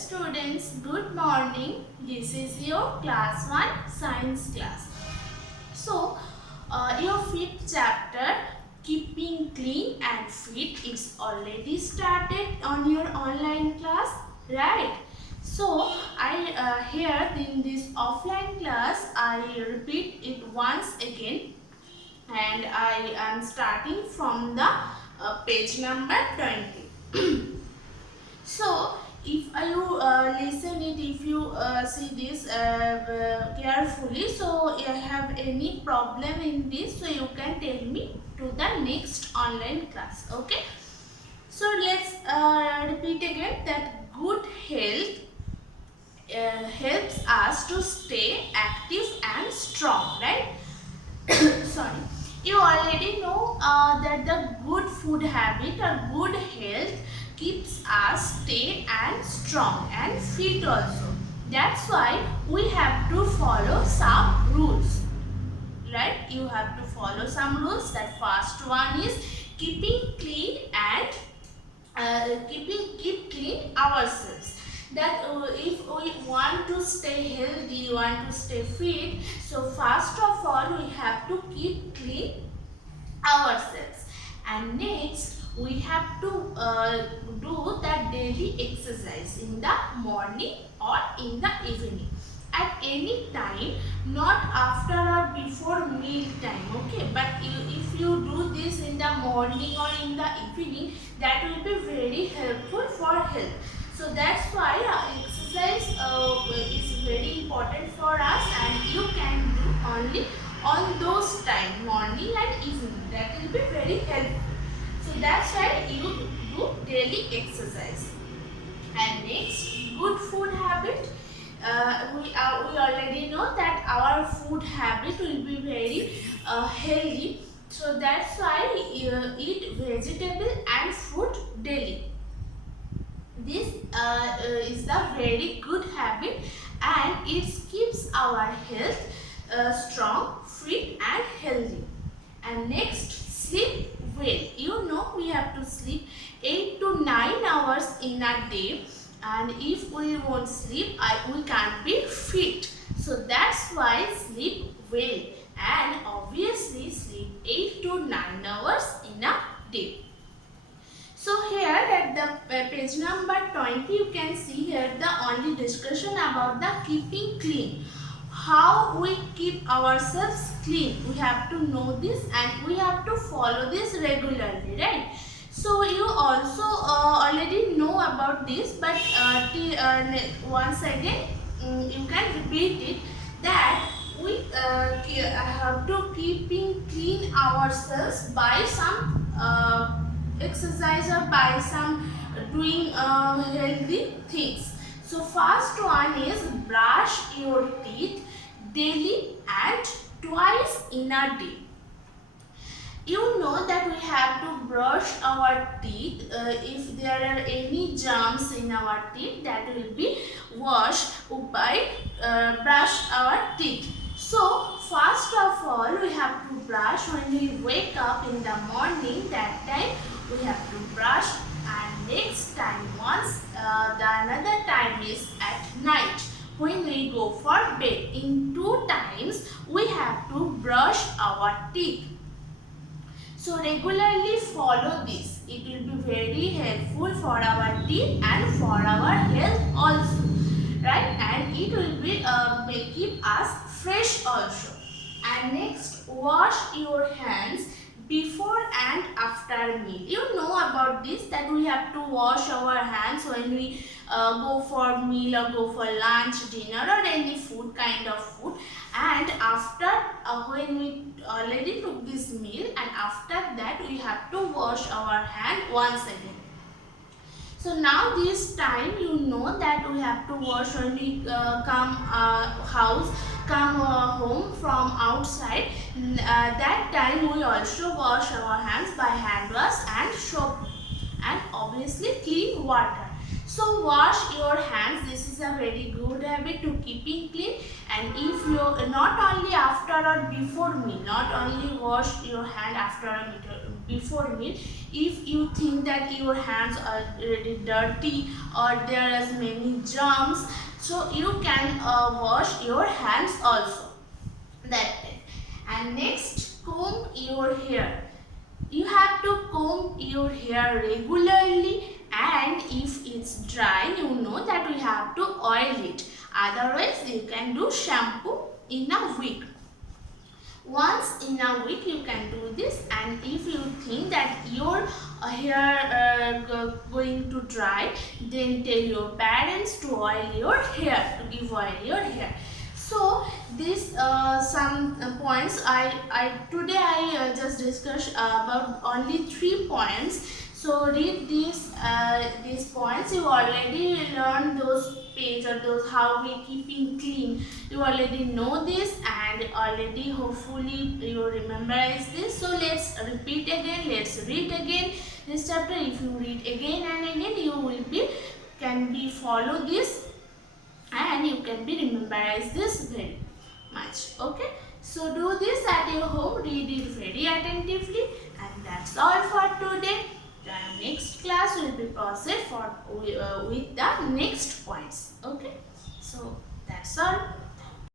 students, good morning. This is your class 1 science class. So, your fifth chapter, keeping clean and fit, is already started on your online class, right? So, I here in this offline class, I repeat it once again, and I am starting from the page number 20. So, if you listen it, if you see this carefully, so you have any problem in this, so you can tell me to the next online class. Okay. So let's repeat again that good health helps us to stay active and strong, right? Sorry. You already know that the good food habit or good health keeps us stay and strong and fit also. That's why we have to follow some rules, right? You have to follow some rules. That first one is keeping clean and keep clean ourselves. That if we want to stay healthy, want to stay fit, so first of all we have to keep clean ourselves, and next we have to do that daily exercise in the morning or in the evening at any time, not after or before meal time. Okay, but if you do this in the morning or in the evening, that will be very helpful for health. So that's why exercise is very important for us, and you can do only on those time, morning and evening. That will be very helpful. So that's why you do daily exercise. And next, good food habit. We already know that our food habit will be very healthy. So that's why eat vegetable and fruit daily. This is the very good habit, and it keeps our health strong, fit and healthy. And next, sleep well. You know we have to sleep 8 to 9 hours in a day, and if we won't sleep, we can't be fit. So that's why sleep well, and obviously sleep 8 to 9 hours in a day. So here at the page number 20, you can see here the only discussion about the keeping clean. How we keep ourselves clean, we have to know this and we have to follow this regularly, right? So you also already know about this, but once again you can repeat it, that we have to keeping clean ourselves by some exercise or by some doing healthy things. So first one is brush your teeth daily and twice in a day. You know that we have to brush our teeth. If there are any germs in our teeth, that will be washed by brush our teeth. So first of all, we have to brush when we wake up in the morning. That time we have to brush, and next time once the another time is at night when we go for bed. In 2 times we have to brush our teeth. So regularly follow this. It will be very helpful for our teeth and for our health also, right? And it will be keep us fresh also. And next, wash your hands before and after meal. You know about this, that we have to wash our hands when we go for meal or go for lunch, dinner or any food, kind of food. And after when we already took this meal, and after that we have to wash our hand once again. So now this time you know that we have to wash when we come home from outside. That time we also wash our hands by hand wash and soap, and obviously clean water. So wash your hands. This is a very good habit to keeping clean. And if you not only after or before meal, not only wash your hand after or before meal. If you think that your hands are really dirty or there is many germs, so you can wash your hands also. That's it. And next, comb your hair. You have to comb your hair regularly, and if it's dry, you know that we have to oil it. Otherwise, you can do shampoo in a week. Once in a week you can do this, and if you think that your hair going to dry, then tell your parents to oil your hair, to give oil your hair. So this some points I today I just discussed about only 3 points. So read these points. You already learned those page or those how we keeping clean. You already know this, and already hopefully you memorize this. So let's repeat again. Let's read again this chapter. If you read again and again, you will be can be follow this, and you can be memorize this very much. Okay, so do this at your home. Read it very attentively, and that's all for today. The next class will be proceed for with the next points. Okay, so that's all.